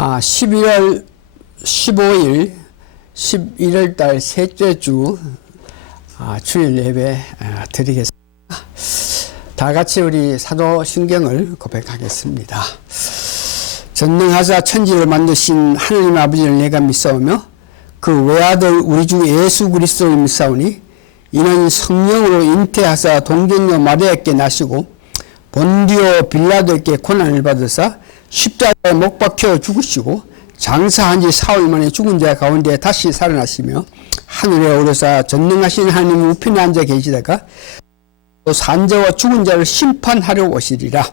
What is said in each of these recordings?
11월 15일 11월 달 셋째 주 주일 예배 드리겠습니다. 다 같이 우리 사도신경을 고백하겠습니다. 전능하사 천지를 만드신 하느님 아버지를 내가 믿사오며 그 외아들 우리 주 예수 그리스도를 믿사오니 이는 성령으로 잉태하사 동정녀 마리아에게 나시고 본디오 빌라도에게 고난을 받으사 십자가에 못 박혀 죽으시고 장사한 지 사흘 만에 죽은 자 가운데 다시 살아나시며 하늘에 오르사 전능하신 하나님 우편에 앉아 계시다가 또 산자와 죽은 자를 심판하려 오시리라.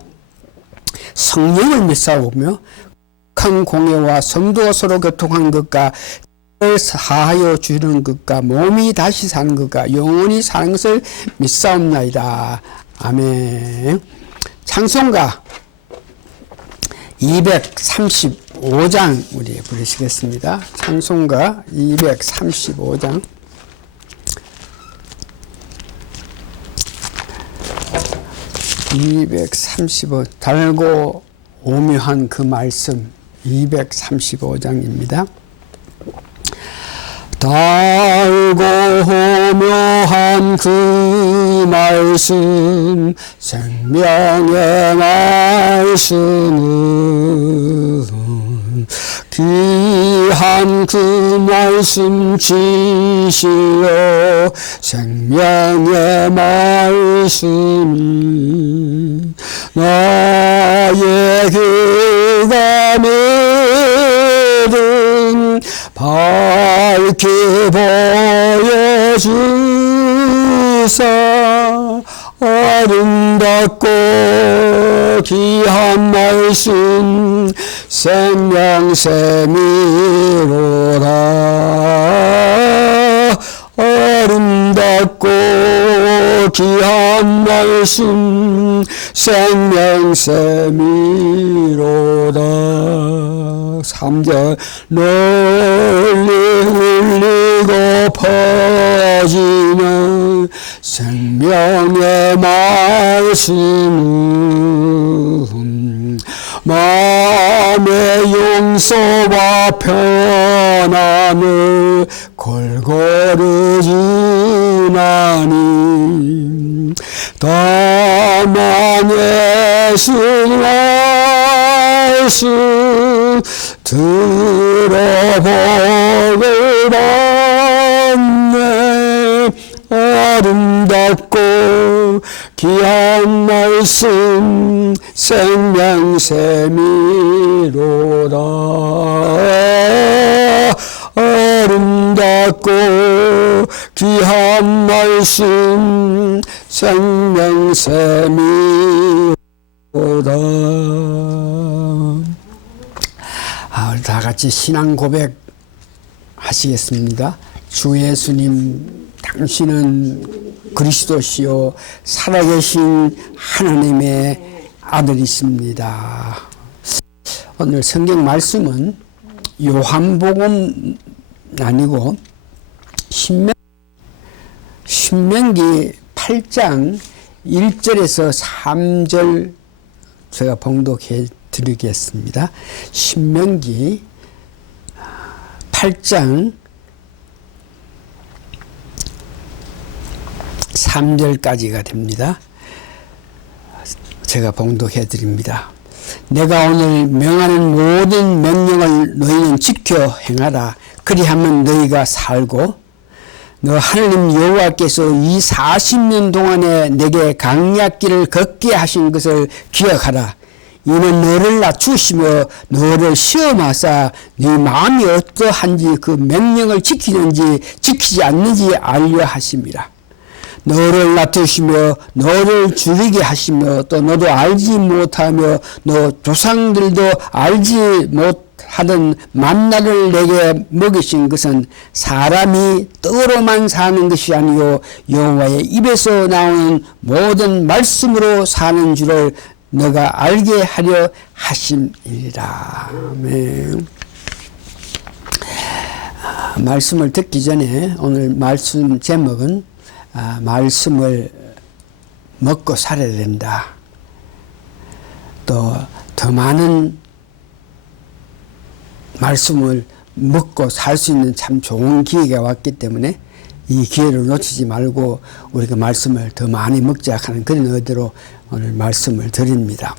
성령을 믿사오며 큰 공예와 성도가 서로 교통한 것과 사하여 주는 것과 몸이 다시 사는 것과 영원히 사는 것을 믿사옵나이다. 아멘. 찬송가 235장 우리 부르시겠습니다. 찬송가 235장 235 달고 오묘한 그 말씀 235장입니다. 달고 오묘한 그 말씀 생명의 말씀은 귀한 그 말씀 지시로 생명의 말씀이 나의 귀가 믿은 밝게 보여주사 아름답고 귀한 말씀 생명샘이로다. 아름답고 귀한 말씀 생명샘이로다. 3절 널리 울리고 퍼지는 생명의 말씀은 마음의 용서와 편안을 골고루 주나니 다만 예수 말씀 들어보길 받네. 아름답고 귀한 말씀 생명샘이로다. 아름답고 귀한 말씀 생명샘이로다. 다 같이 신앙 고백 하시겠습니다. 주 예수님, 당신은 그리스도시요 살아계신 하나님의 아들이십니다. 오늘 성경 말씀은 요한복음 아니고 신명기 8장 1절에서 3절 제가 봉독해 드리겠습니다. 신명기 8장 3절까지가 됩니다. 제가 봉독해 드립니다. 내가 오늘 명하는 모든 명령을 너희는 지켜 행하라. 그리하면 너희가 살고 너 하나님 여호와께서 이 40년 동안에 내게 강약길을 걷게 하신 것을 기억하라. 이는 너를 낮추시며 너를 시험하사 네 마음이 어떠한지 그 명령을 지키는지 지키지 않는지 알려 하심이라. 너를 낮추시며 너를 줄이게 하시며 또 너도 알지 못하며 너 조상들도 알지 못하던 만나를 내게 먹이신 것은 사람이 떡으로만 사는 것이 아니요 여호와의 입에서 나오는 모든 말씀으로 사는 줄을 너가 알게 하려 하심이라. 아멘. 말씀을 듣기 전에 오늘 말씀 제목은 말씀을 먹고 살아야 된다. 또 더 많은 말씀을 먹고 살 수 있는 참 좋은 기회가 왔기 때문에 이 기회를 놓치지 말고 우리가 말씀을 더 많이 먹자 하는 그런 의도로 오늘 말씀을 드립니다.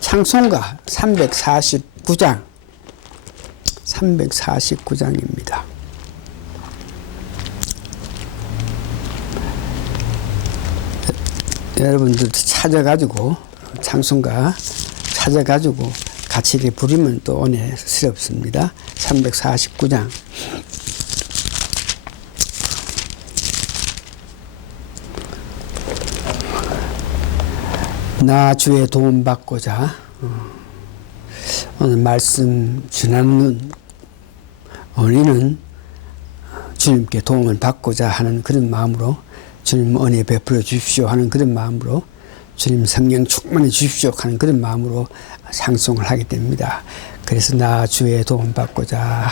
창송가 349장입니다. 여러분들도 찾아가지고 찬송가 찾아가지고 같이 이렇게 부르면 또 은혜스럽습니다. 349장. 나 주의 도움 받고자 오늘 말씀 전하는 우리는 주님께 도움을 받고자 하는 그런 마음으로 주님 은혜 베풀어 주십시오 하는 그런 마음으로 주님 성령 충만해 주십시오 하는 그런 마음으로 상송을 하게 됩니다. 그래서 나 주의 도움 받고자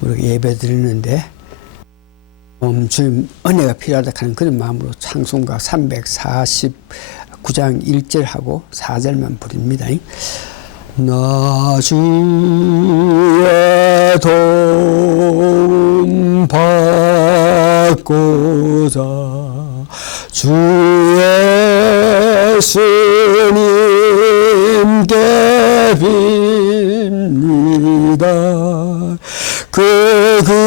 우리가 예배 드리는데 주님 은혜가 필요하다 하는 그런 마음으로 찬송가 349장 1절하고 4절만 부릅니다. 나 주의 도움 받고자 주의 스님께 빕니다. 그 구원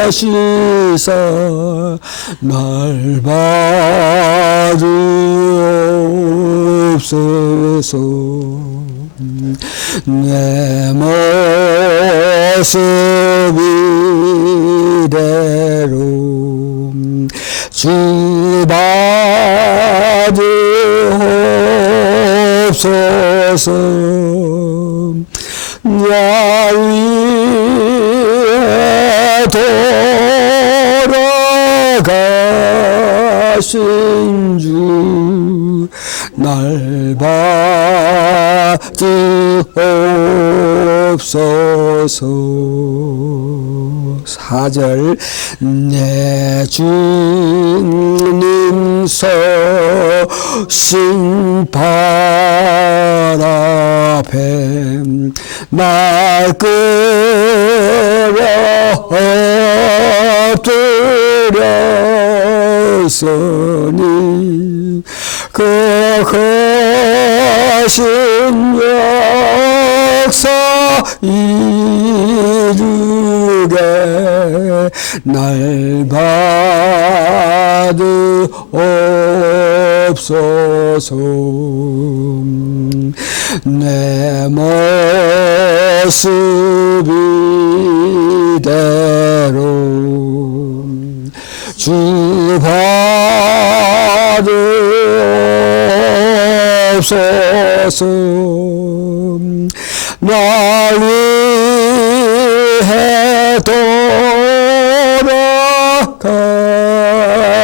허락하시사 날 봐주옵소서. 내 모습 이대로 주 봐주옵소서. 나 위에 돌아가신 주 날 봐주옵소서. 4절 내 주님 서신 발 앞에 날 끌어 엎드렸으니 그 크신 역사 이루게 날 받으옵소서. 내 모습 이대로 주 받으옵소서. 날 위해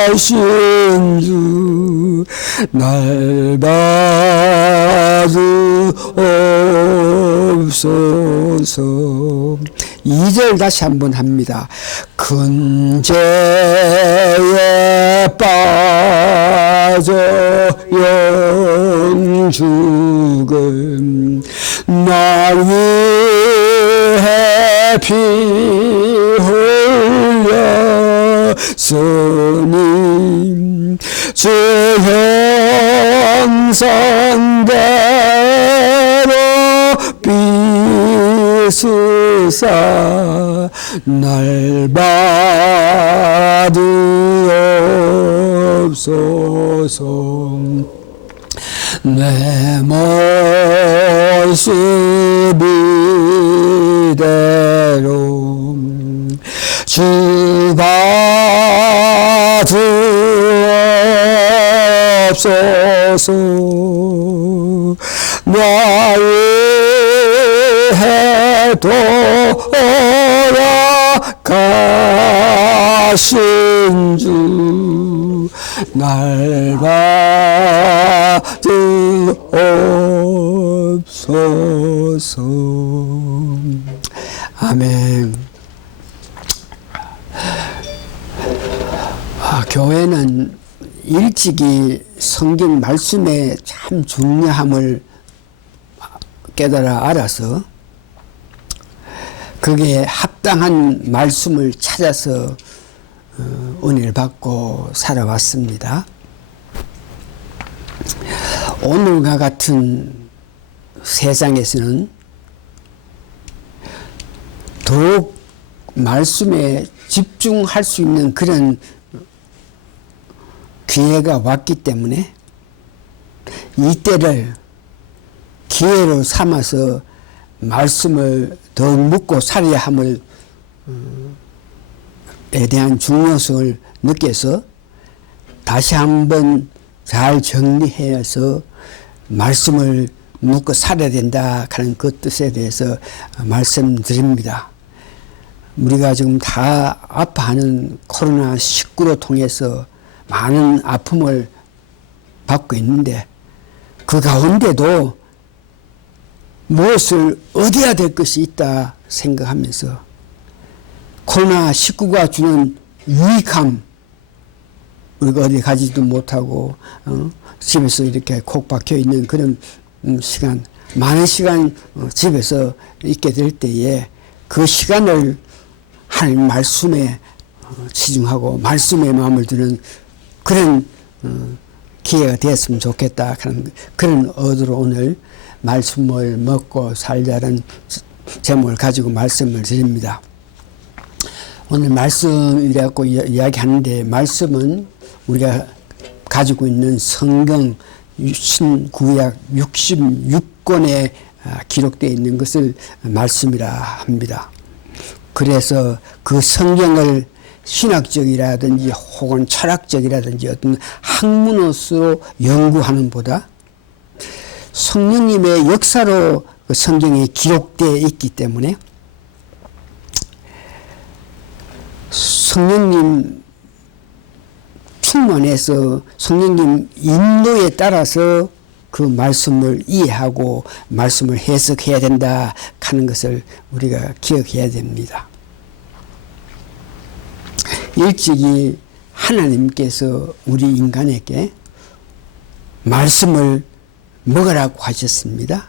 돌아가신 주 날 받으옵소서. 2절 다시 한번 합니다. 근죄에 빠져 영죽음 날 위해 피 흘렸으니 주 형상대로 비스사 날 받으옵소서. 내 모습 이대로 주 받으옵소서. 나 위해 돌아가신 주 날 받으옵소서. 아멘. 교회는 일찍이 성경 말씀의 참 중요함을 깨달아 알아서 그게 합당한 말씀을 찾아서 은혜를 받고 살아왔습니다. 오늘과 같은 세상에서는 더욱 말씀에 집중할 수 있는 그런 기회가 왔기 때문에 이때를 기회로 삼아서 말씀을 더 묻고 살아야 함을 에 대한 중요성을 느껴서 다시 한번 잘 정리해서 말씀을 묻고 살아야 된다 하는 그 뜻에 대해서 말씀드립니다. 우리가 지금 다 아파하는 코로나19로 통해서 많은 아픔을 받고 있는데 그 가운데도 무엇을 얻어야 될 것이 있다 생각하면서 코로나19가 주는 유익함, 우리가 어디 가지도 못하고 집에서 이렇게 콕 박혀 있는 그런 시간, 많은 시간 집에서 있게 될 때에 그 시간을 하나님 말씀에 치중하고 말씀에 마음을 두는 그런 기회가 되었으면 좋겠다 하는 그런 의도로 오늘 말씀을 먹고 살자는 제목을 가지고 말씀을 드립니다. 오늘 말씀이라고 이야기하는데 말씀은 우리가 가지고 있는 성경 신구약 66권에 기록되어 있는 것을 말씀이라 합니다. 그래서 그 성경을 신학적이라든지 혹은 철학적이라든지 어떤 학문으로 연구하는 보다 성령님의 역사로 그 성경이 기록되어 있기 때문에 성령님 충만해서 성령님 인도에 따라서 그 말씀을 이해하고 말씀을 해석해야 된다 하는 것을 우리가 기억해야 됩니다. 일찍이 하나님께서 우리 인간에게 말씀을 먹으라고 하셨습니다.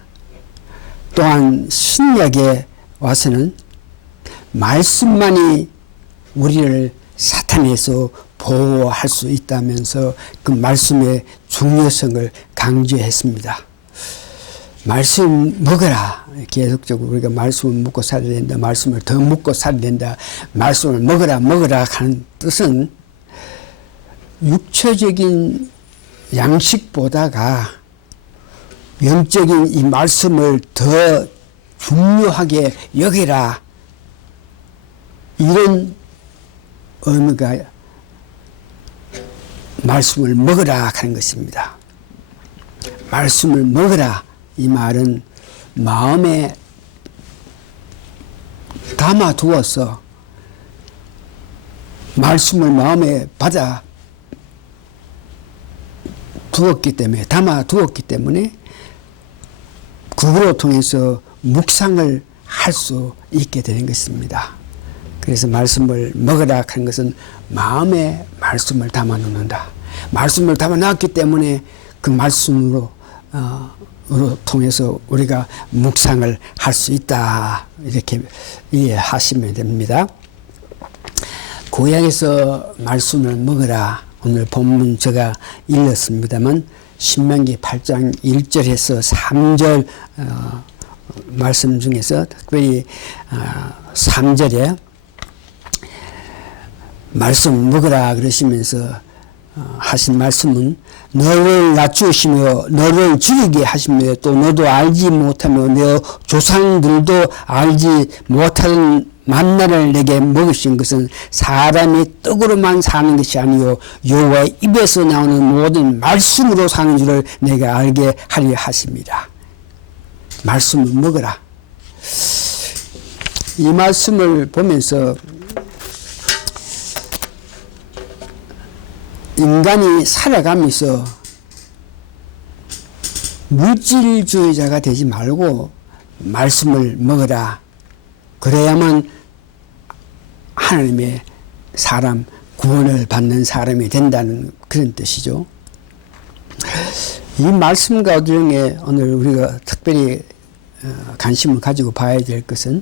또한 신약에 와서는 말씀만이 우리를 사탄에서 보호할 수 있다면서 그 말씀의 중요성을 강조했습니다. 말씀 먹어라. 계속적으로 우리가 말씀을 먹고 살아야 된다. 말씀을 더 먹고 살아야 된다. 말씀을 먹어라 하는 뜻은 육체적인 양식보다가 영적인 이 말씀을 더 중요하게 여기라. 이런 의미가 말씀을 먹으라 하는 것입니다. 말씀을 먹으라. 이 말은 마음에 담아 두어서 말씀을 마음에 받아 두었기 때문에 담아 두었기 때문에 그거로 통해서 묵상을 할 수 있게 되는 것입니다. 그래서 말씀을 먹으라 하는 것은 마음에 말씀을 담아 놓는다. 말씀을 담아 놨기 때문에 그 말씀으로 통해서 우리가 묵상을 할 수 있다. 이렇게 이해하시면 됩니다. 구약에서 말씀을 먹으라. 오늘 본문 제가 읽었습니다만 신명기 8장 1절에서 3절 말씀 중에서 특별히 3절에 말씀 먹으라 그러시면서 하신 말씀은 너를 낮추시며 너를 줄이게 하시며 또 너도 알지 못하며 내 조상들도 알지 못하는 만나를 내게 먹으신 것은 사람이 떡으로만 사는 것이 아니요 여호와의 입에서 나오는 모든 말씀으로 사는 줄을 내가 알게 하려 하십니다. 말씀을 먹으라. 이 말씀을 보면서 인간이 살아가면서 물질주의자가 되지 말고 말씀을 먹으라. 그래야만 하나님의 사람 구원을 받는 사람이 된다는 그런 뜻이죠. 이 말씀 가운데 오늘 우리가 특별히 관심을 가지고 봐야 될 것은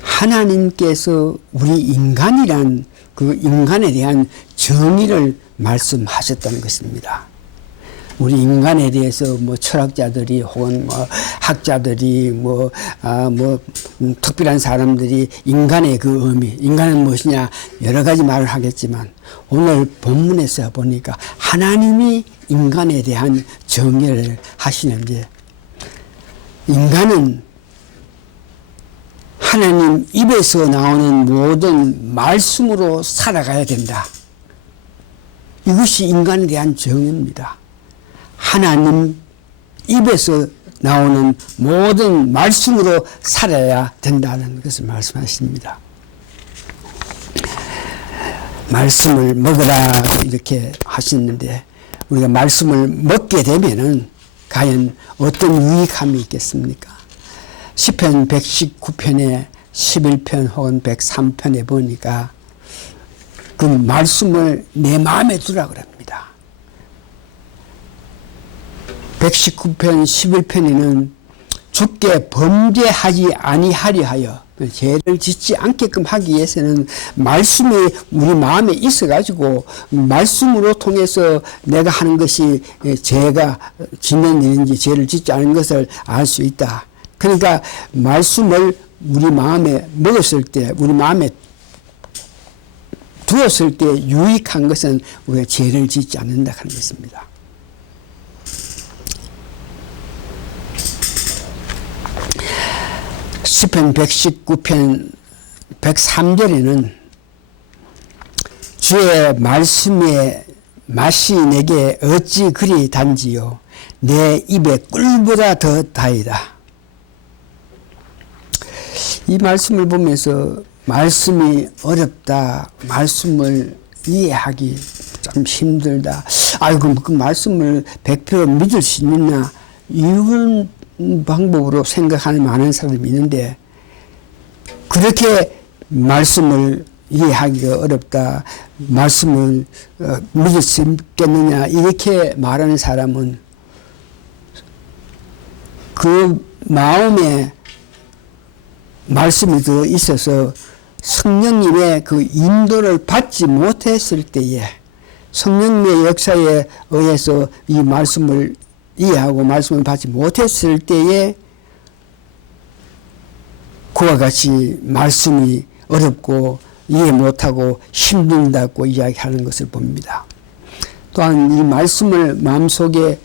하나님께서 우리 인간이란 그 인간에 대한 정의를 말씀하셨다는 것입니다. 우리 인간에 대해서 뭐 철학자들이 혹은 뭐 학자들이 특별한 사람들이 인간의 그 의미, 인간은 무엇이냐 여러 가지 말을 하겠지만 오늘 본문에서 보니까 하나님이 인간에 대한 정의를 하시는데 인간은 하나님 입에서 나오는 모든 말씀으로 살아가야 된다. 이것이 인간에 대한 정의입니다. 하나님 입에서 나오는 모든 말씀으로 살아야 된다는 것을 말씀하십니다. 말씀을 먹으라 이렇게 하시는데 우리가 말씀을 먹게 되면은 과연 어떤 유익함이 있겠습니까? 시편 119편에 11편 혹은 103편에 보니까 그 말씀을 내 마음에 두라 그럽니다. 119편 11편에는 주께 범죄하지 아니하려 하여 죄를 짓지 않게끔 하기 위해서는 말씀이 우리 마음에 있어가지고 말씀으로 통해서 내가 하는 것이 죄가 짓는 일인지 죄를 짓지 않은 것을 알 수 있다. 그러니까 말씀을 우리 마음에 먹었을 때 우리 마음에 두었을 때 유익한 것은 우리가 죄를 짓지 않는다 하는 것입니다. 시편 119편 103절에는 주의 말씀의 맛이 내게 어찌 그리 단지요 내 입에 꿀보다 더 다이다. 이 말씀을 보면서 말씀이 어렵다, 말씀을 이해하기 좀 힘들다, 아이고 그 말씀을 100% 믿을 수 있느냐 이런 방법으로 생각하는 많은 사람이 있는데 그렇게 말씀을 이해하기가 어렵다, 말씀을 믿을 수 있겠느냐 이렇게 말하는 사람은 그 마음에 말씀이 더 있어서 성령님의 그 인도를 받지 못했을 때에 성령님의 역사에 의해서 이 말씀을 이해하고 말씀을 받지 못했을 때에 그와 같이 말씀이 어렵고 이해 못하고 힘들다고 이야기하는 것을 봅니다. 또한 이 말씀을 마음속에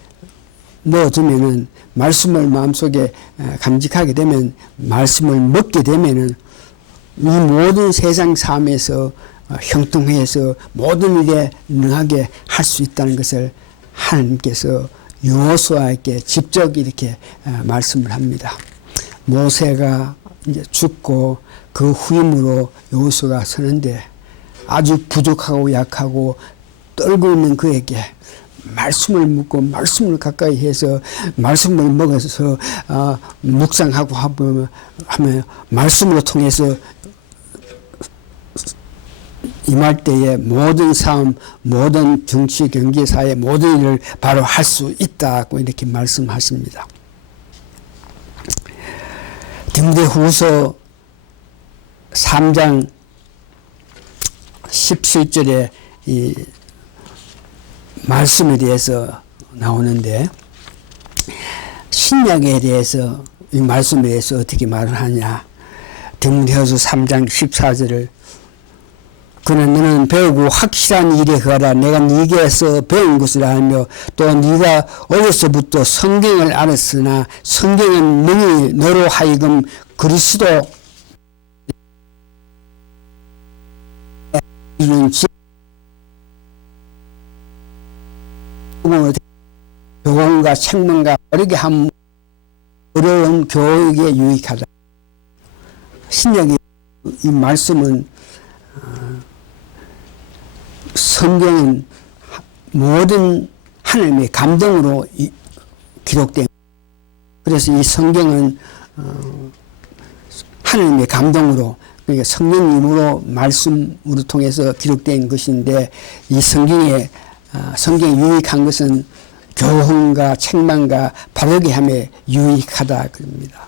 넣어두면은 말씀을 마음속에 감직하게 되면 말씀을 먹게 되면은 이 모든 세상 삶에서 형통해서 모든 일에 능하게 할 수 있다는 것을 하나님께서 여호수아에게 직접 이렇게 말씀을 합니다. 모세가 이제 죽고 그 후임으로 여호수아가 서는데 아주 부족하고 약하고 떨고 있는 그에게 말씀을 묻고 말씀을 가까이 해서 말씀을 먹어서 묵상하고 하면 말씀으로 통해서 임할 때에 모든 삶, 모든 정치, 경제, 사회 모든 일을 바로 할 수 있다고 이렇게 말씀하십니다. 디모데후서 3장 17절에 이 말씀에 대해서 나오는데 신약에 대해서 이 말씀에 대해서 어떻게 말을 하냐. 디모데후서 3장 14절을 그는 너는 배우고 확실한 일에 거하라. 내가 네게서 배운 것을 알며 또 네가 어려서부터 성경을 알았으나 성경은 능히 너로 하여금 그리스도 이루는 교훈과 책망과 어렵게 함 어려운 교육에 유익하다. 신약의 이 말씀은 성경은 모든 하나님의 감동으로 기록된 그래서 이 성경은 하나님의 감동으로, 그러니까 성령님으로 말씀으로 통해서 기록된 것인데, 이 성경에 유익한 것은 교훈과 책망과 바르게 함에 유익하다 그럽니다.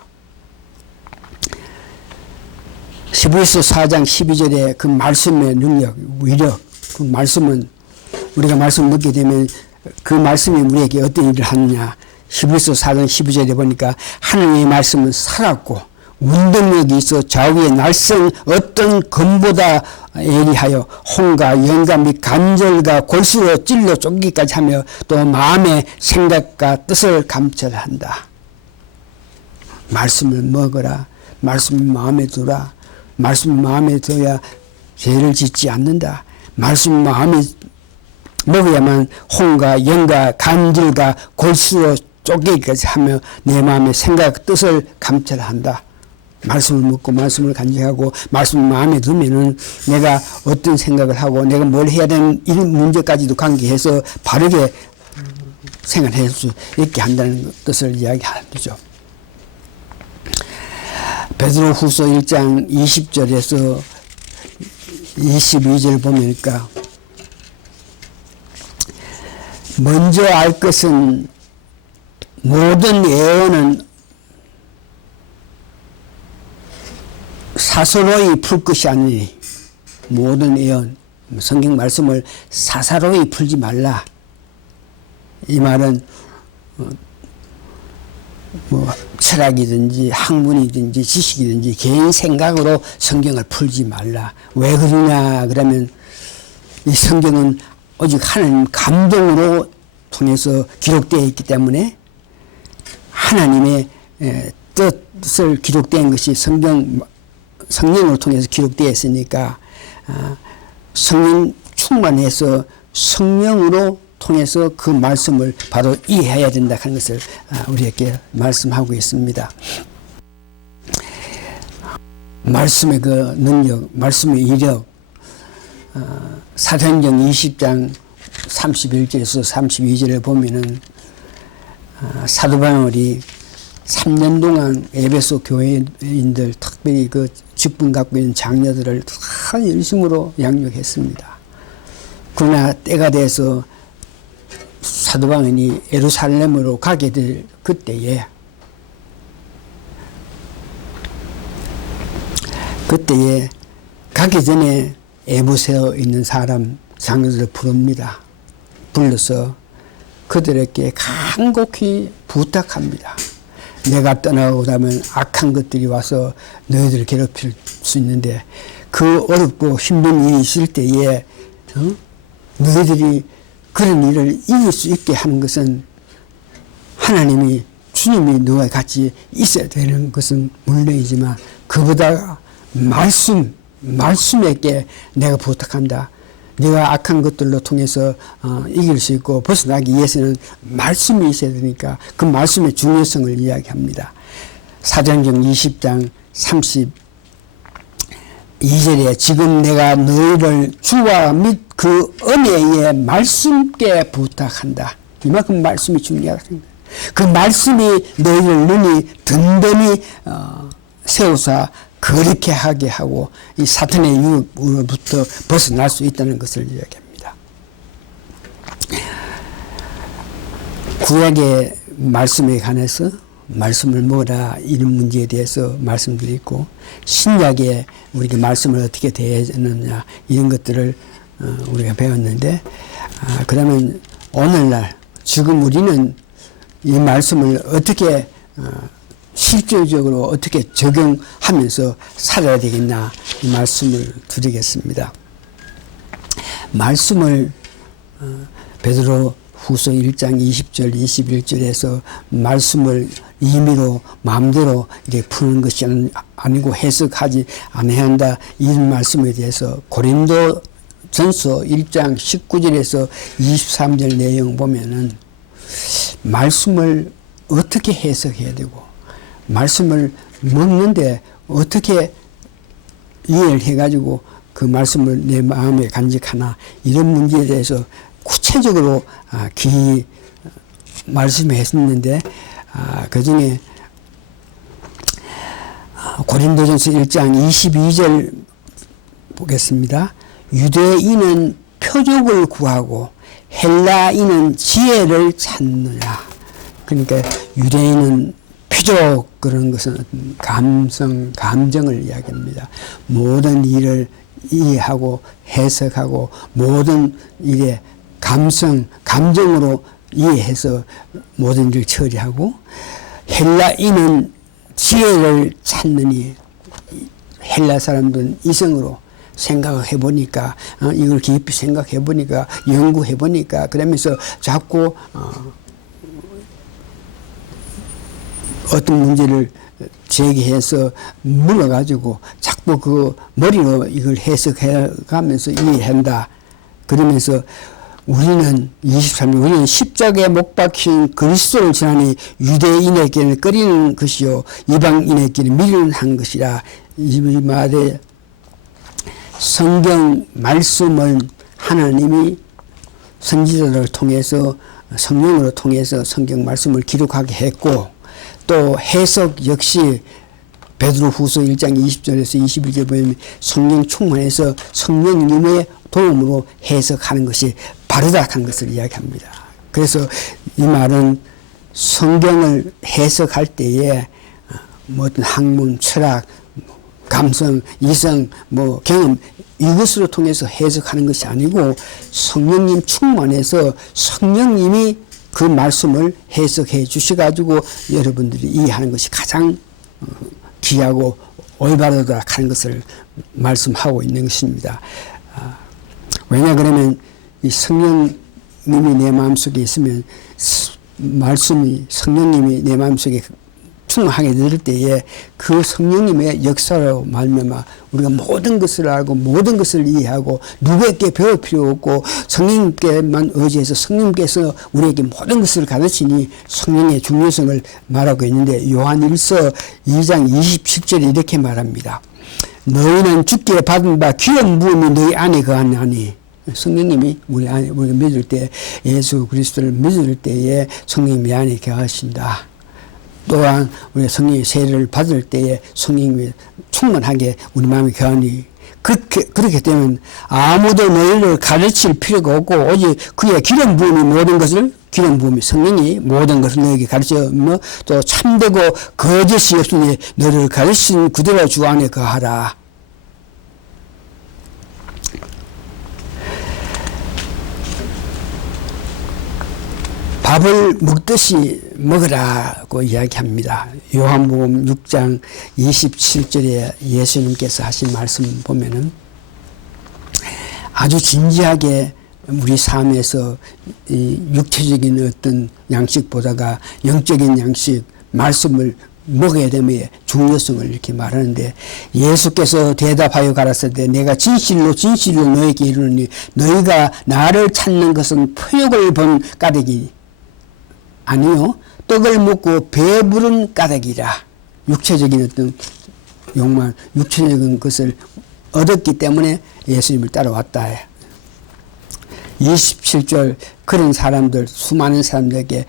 히브리서 4장 12절에 그 말씀의 능력, 위력, 그 말씀은 우리가 말씀을 듣게 되면 그 말씀이 우리에게 어떤 일을 하느냐. 히브리서 4장 12절에 보니까 하나님의 말씀은 살았고 운동력이 있어 좌우의 날쌘 어떤 검보다 예리하여 혼과 영과 및 간절과 골수로 찔러 쫓기까지 하며 또 마음의 생각과 뜻을 감찰한다. 말씀을 먹어라. 말씀을 마음에 두라. 말씀을 마음에 둬야 죄를 짓지 않는다. 말씀을 마음에 먹어야만 혼과 영과 간절과 골수로 쫓기까지 하며 내 마음의 생각 뜻을 감찰한다. 말씀을 먹고 말씀을 간직하고 말씀을 마음에 두면은 내가 어떤 생각을 하고 내가 뭘 해야 되는 이런 문제까지도 관계해서 바르게 생각할 수 있게 한다는 뜻을 이야기하는 거죠. 베드로 후서 1장 20절에서 22절 보니까 먼저 알 것은 모든 예언은 사사로이 풀 것이 아니니, 모든 예언, 성경 말씀을 사사로이 풀지 말라. 이 말은 철학이든지 학문이든지 지식이든지 개인 생각으로 성경을 풀지 말라. 왜 그러냐 그러면 이 성경은 오직 하나님 감동으로 통해서 기록되어 있기 때문에 하나님의 뜻을 기록된 것이 성령을 통해서 기록되어 있으니까 성령 충만해서 성령으로 통해서 그 말씀을 바로 이해해야 된다 하는 것을 우리에게 말씀하고 있습니다. 말씀의 그 능력, 말씀의 이력, 사도행전 20장 31절에서 32절을 보면은 사도 바울이 3년 동안 에베소 교회인들, 특별히 그 직분 갖고 있는 장녀들을 다 열심으로 양육했습니다. 그러나 때가 돼서 사도 바울이 예루살렘으로 가게 될 그때에 가기 전에 에베소에 있는 사람 장녀들을 부릅니다. 불러서 그들에게 간곡히 부탁합니다. 내가 떠나고 나면 악한 것들이 와서 너희들을 괴롭힐 수 있는데 그 어렵고 힘든 일이 있을 때에 너희들이 그런 일을 이길 수 있게 하는 것은 하나님이 주님이 너와 같이 있어야 되는 것은 물론이지만 그보다 말씀에게 내가 부탁한다. 네가 악한 것들로 통해서 이길 수 있고 벗어나기 위해서는 말씀이 있어야 되니까 그 말씀의 중요성을 이야기합니다. 사도행전 20장 32절에 지금 내가 너희를 주와 및 그 은혜의 말씀께 부탁한다. 이만큼 말씀이 중요하다. 그 말씀이 너희를 눈이 든든히 세우사 그렇게 하게 하고 이 사탄의 유혹으로부터 벗어날 수 있다는 것을 이야기합니다. 구약의 말씀에 관해서 말씀을 뭐라 이런 문제에 대해서 말씀드리고 신약에 우리가 말씀을 어떻게 대하느냐 이런 것들을 우리가 배웠는데 그러면 오늘날 지금 우리는 이 말씀을 어떻게 실질적으로 어떻게 적용하면서 살아야 되겠나 이 말씀을 드리겠습니다. 말씀을 베드로 후서 1장 20절 21절에서 말씀을 임의로 마음대로 이렇게 푸는 것이 아니고 해석하지 않아야 한다 이런 말씀에 대해서 고린도 전서 1장 19절에서 23절 내용 보면은 말씀을 어떻게 해석해야 되고 말씀을 먹는데 어떻게 이해를 해가지고 그 말씀을 내 마음에 간직하나 이런 문제에 대해서 구체적으로 기히 말씀했었는데 그 중에 고린도전서 1장 22절 보겠습니다. 유대인은 표적을 구하고 헬라인은 지혜를 찾느냐. 그러니까 유대인은 표적, 그런 것은 감정을 이야기합니다. 모든 일을 이해하고 해석하고 모든 일에 감정으로 이해해서 모든 일을 처리하고, 헬라인은 지혜를 찾느니, 헬라 사람들은 이성으로 생각해 보니까, 이걸 깊이 생각해 보니까, 연구해 보니까, 그러면서 자꾸 어떤 문제를 제기해서 물어가지고 자꾸 그 머리로 이걸 해석해 가면서 이해한다. 그러면서 우리는 23년, 우리는 십자가에 못 박힌 그리스도를 지나니 유대인에게는 꺼리는 것이요 이방인에게는 미련한 것이라. 이 말에 성경 말씀을 하나님이 선지자들을 통해서, 성령으로 통해서 성경 말씀을 기록하게 했고, 또 해석 역시 베드로후서 1장 20절에서 21절 보면 성령 충만해서 성령님의 도움으로 해석하는 것이 바르다 하는 것을 이야기합니다. 그래서 이 말은 성경을 해석할 때에 어떤 학문, 철학, 감성, 이성, 경험, 이것으로 통해서 해석하는 것이 아니고 성령님 충만해서 성령님이 그 말씀을 해석해 주셔가지고 여러분들이 이해하는 것이 가장 귀하고 올바르다 하는 것을 말씀하고 있는 것입니다. 왜냐 그러면 이 성령님이 내 마음속에 있으면 말씀이, 성령님이 내 마음속에 충만하게 들을 때에 그 성령님의 역사로 말미암아 우리가 모든 것을 알고 모든 것을 이해하고 누구에게 배울 필요 없고 성령님께만 의지해서 성령님께서 우리에게 모든 것을 가르치니 성령의 중요성을 말하고 있는데, 요한 1서 2장 27절에 이렇게 말합니다. 너희는 주께 받은 바 기름 부음이 너희 안에 거하나니. 성령님이 우리가 믿을 때, 예수 그리스도를 믿을 때에 성령님이 안에 거하신다. 또한 우리가 성령의 세례를 받을 때에 성령님이 충만하게 우리 마음에 거하니, 그렇게 되면 아무도 너희를 가르칠 필요가 없고 오직 그의 기름 부음이 모든 것을, 기름 부음이 성령이 모든 것을 너에게 가르쳐 또 참되고 거짓이 없으니 너를 가르친 그대로 주 안에 거하라. 밥을 먹듯이 먹으라고 이야기합니다. 요한복음 6장 27절에 예수님께서 하신 말씀 보면은 아주 진지하게 우리 삶에서 이 육체적인 어떤 양식보다가 영적인 양식, 말씀을 먹어야 됨의 중요성을 이렇게 말하는데, 예수께서 대답하여 가라사대 내가 진실로 진실로 너에게 이르노니 너희가 나를 찾는 것은 표적을 본 까닭이니 아니요 떡을 먹고 배부른 까닭이라. 육체적인 어떤 욕망, 육체적인 것을 얻었기 때문에 예수님을 따라왔다. 27절 그런 사람들, 수많은 사람들에게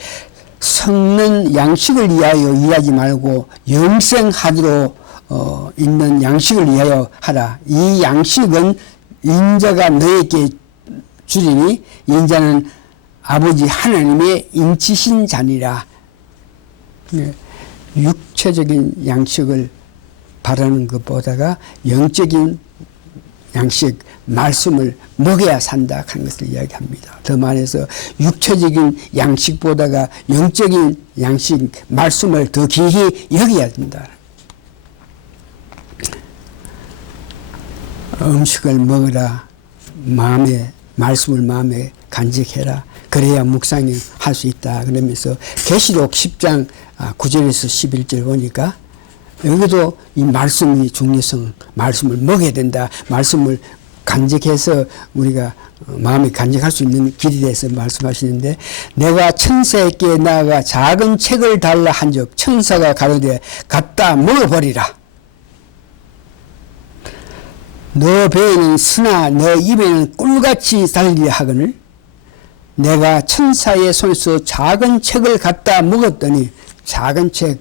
썩는 양식을 위하여 일하지 말고 영생하도록 있는 양식을 위하여 하라. 이 양식은 인자가 너에게 주리니 인자는 아버지 하나님의 인치신 자니라. 육체적인 양식을 바라는 것보다가 영적인 양식, 말씀을 먹어야 산다 하는 것을 이야기합니다. 더 말해서 육체적인 양식보다가 영적인 양식, 말씀을 더 귀히 여겨야 된다. 음식을 먹으라. 말씀을 마음에 간직해라. 그래야 묵상을 할 수 있다. 그러면서 계시록 10장 9절에서 11절 보니까 여기도 이 말씀이 중요성, 말씀을 먹어야 된다. 말씀을 간직해서 우리가 마음에 간직할 수 있는 길에 대해서 말씀하시는데, 내가 천사에게 나아가 작은 책을 달라 한즉 천사가 가로되 갖다 먹어버리라. 너 배에는 스나 너 입에는 꿀같이 달리려 하거늘 내가 천사의 손에서 작은 책을 갖다 먹었더니, 작은 책,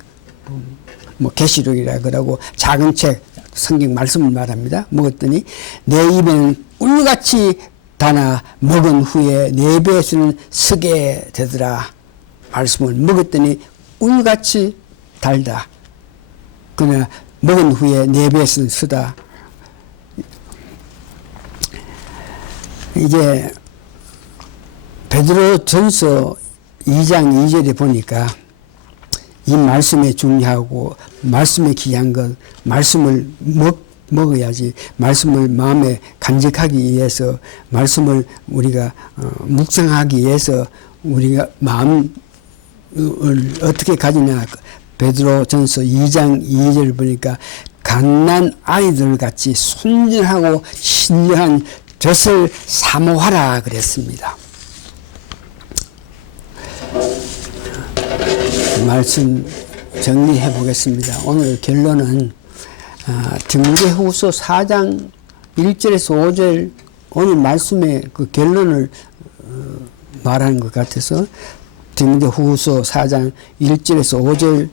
뭐 계시록이라 그러고 작은 책 성경 말씀을 말합니다. 먹었더니 내 입에는 꿀같이 다나 먹은 후에 내 배에서는 쓰게 되더라. 말씀을 먹었더니 꿀같이 달다. 그러나 먹은 후에 내 배에서는 쓰다. 이제 베드로전서 2장 2절에 보니까 이 말씀에 중요하고 말씀에 귀한 것, 말씀을 먹어야지, 말씀을 마음에 간직하기 위해서, 말씀을 우리가 묵상하기 위해서 우리가 마음을 어떻게 가지냐. 베드로전서 2장 2절을 보니까 갓난 아이들 같이 순전하고 신령한 젖을 사모하라 그랬습니다. 말씀 정리해 보겠습니다. 오늘 결론은 디모데후서 4장 1절에서 5절 오늘 말씀의 그 결론을 말하는 것 같아서 디모데후서 4장 1절에서 5절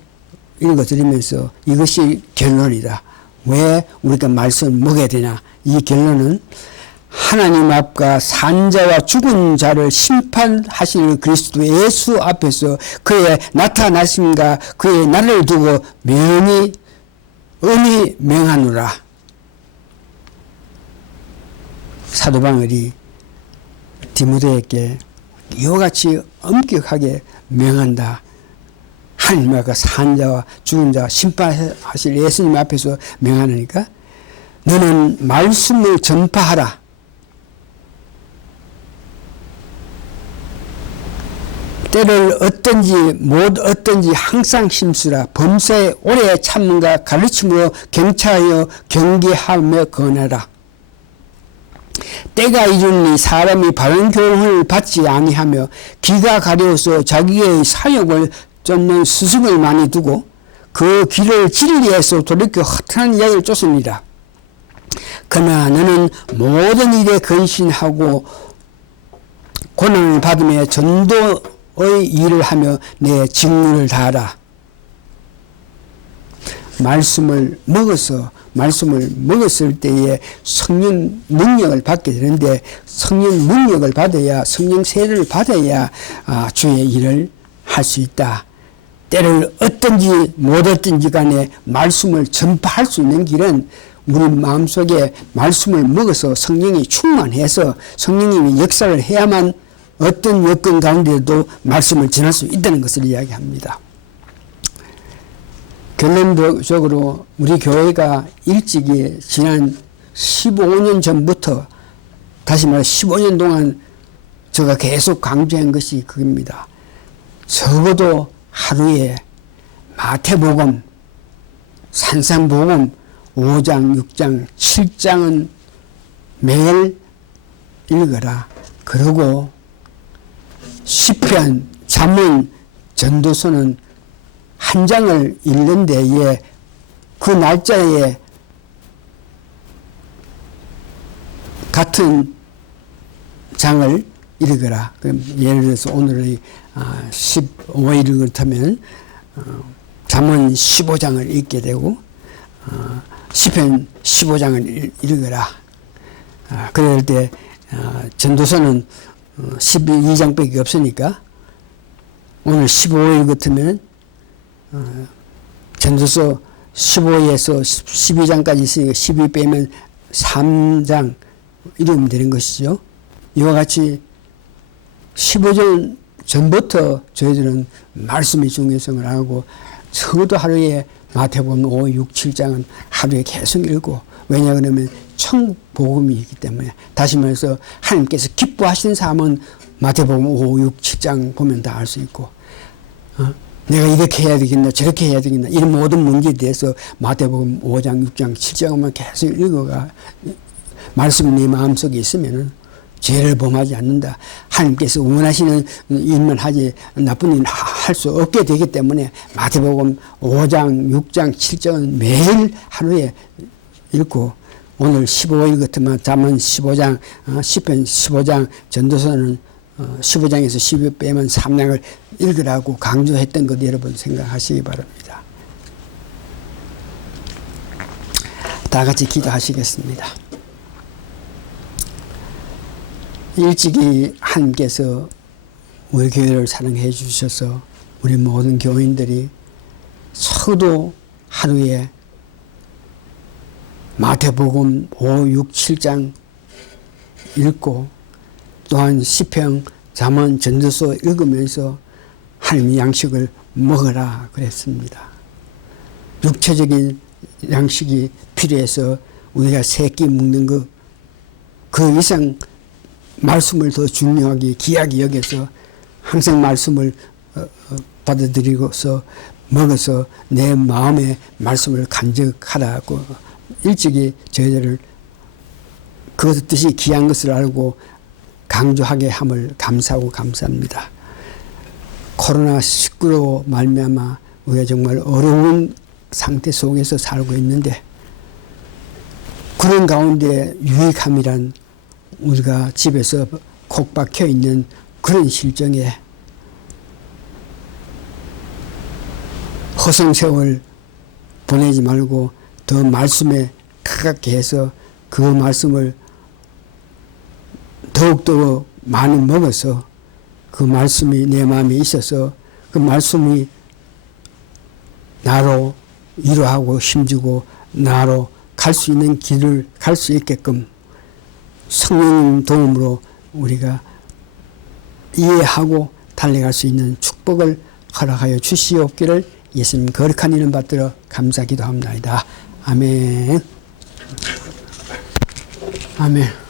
읽어드리면서 이것이 결론이다. 왜 우리가 말씀을 먹어야 되냐. 이 결론은 하나님 앞과 산자와 죽은 자를 심판하실 그리스도 예수 앞에서 그의 나타나심과 그의 날을 두고 명히 명하노라. 사도 바울이 디모데에게 이와 같이 엄격하게 명한다. 하나님 앞과 산자와 죽은 자와 심판하실 예수님 앞에서 명하니까 너는 말씀을 전파하라. 때를 어떤지 못 어떤지 항상 힘쓰라. 범사에 오래 참음과 가르침으로 경차하여 경계하며 권하라. 때가 이르니 사람이 바른 교훈을 받지 아니하며 귀가 가려워서 자기의 사역을 쫓는 스승을 많이 두고 그 길을 진리에서 돌이켜 허탄한 이야기를 쫓습니다. 그러나 너는 모든 일에 근신하고 고난을 받으며 전도의 일을 하며 내 직무를 다하라. 말씀을 먹었을 때에 성령 능력을 받게 되는데 성령 능력을 받아야 성령 세례를 받아야 주의 일을 할 수 있다. 때를 어떤지 못 어떤지 간에 말씀을 전파할 수 있는 길은 우리 마음속에 말씀을 먹어서 성령이 충만해서 성령님이 역사를 해야만 어떤 여건 가운데도 말씀을 전할 수 있다는 것을 이야기합니다. 결론적으로 우리 교회가 일찍이 지난 15년 전부터 다시 말해 15년 동안 제가 계속 강조한 것이 그겁니다. 적어도 하루에 마태복음, 산상복음 5장, 6장, 7장은 매일 읽어라. 그리고 시편, 잠언, 전도서는 한 장을 읽는 데에 그 날짜에 같은 장을 읽어라. 그럼 예를 들어서 오늘의 15일을 그렇다면 잠언 15장을 읽게 되고 시편 15장을 읽어라. 그럴 때 전도서는 12장밖에 없으니까 오늘 15일 같으면 전도서 15에서 12장까지 있으니까 12 빼면 3장 읽으면 되는 것이죠. 이와 같이 15년 전부터 저희들은 말씀의 중요성을 알고 적어도 하루에 마태복음 5, 6, 7장은 하루에 계속 읽고 왜냐 그러면 천복음이기 때문에 다시 말해서 하나님께서 기뻐하시는 삶은 마태복음 5, 6, 7장 보면 다 알 수 있고 내가 이렇게 해야 되겠나 저렇게 해야 되겠나 이런 모든 문제에 대해서 마태복음 5장, 6장, 7장만 계속 읽어가 말씀이 네 마음속에 있으면은 죄를 범하지 않는다. 하나님께서 원하시는 일만 하지 나쁜 일 할 수 없게 되기 때문에 마태복음 5장, 6장, 7장은 매일 하루에 읽고 오늘 15일 같으면 잠언 15장, 시편 15장, 전도서는 15장에서 12 빼면 3장을 읽으라고 강조했던 것 여러분 생각하시기 바랍니다. 다 같이 기도하시겠습니다. 일찍이 하나님께서 우리 교회를 사랑해 주셔서 우리 모든 교인들이 서도 하루에 마태복음 5, 6, 7장 읽고 또한 시편, 잠언, 전도서 읽으면서 하나님의 양식을 먹으라 그랬습니다. 육체적인 양식이 필요해서 우리가 세 끼 먹는 그 이상 말씀을 더 중요하게 귀하게 여겨서 항상 말씀을 받아들이고서 먹어서 내 마음의 말씀을 간직하라고 일찍이 저희들을 그 뜻이 귀한 것을 알고 강조하게 함을 감사하고 감사합니다. 코로나19로 말미암아 우리가 정말 어려운 상태 속에서 살고 있는데 그런 가운데 유익함이란 우리가 집에서 콕 박혀 있는 그런 실정에 허송세월 보내지 말고 더 말씀에 가깝게 해서 그 말씀을 더욱더 많이 먹어서 그 말씀이 내 마음에 있어서 그 말씀이 나로 위로하고 힘주고 나로 갈 수 있는 길을 갈 수 있게끔 성령 도움으로 우리가 이해하고 달려갈 수 있는 축복을 허락하여 주시옵기를 예수님 거룩한 이름 받들어 감사 기도합니다. 아멘. 아멘.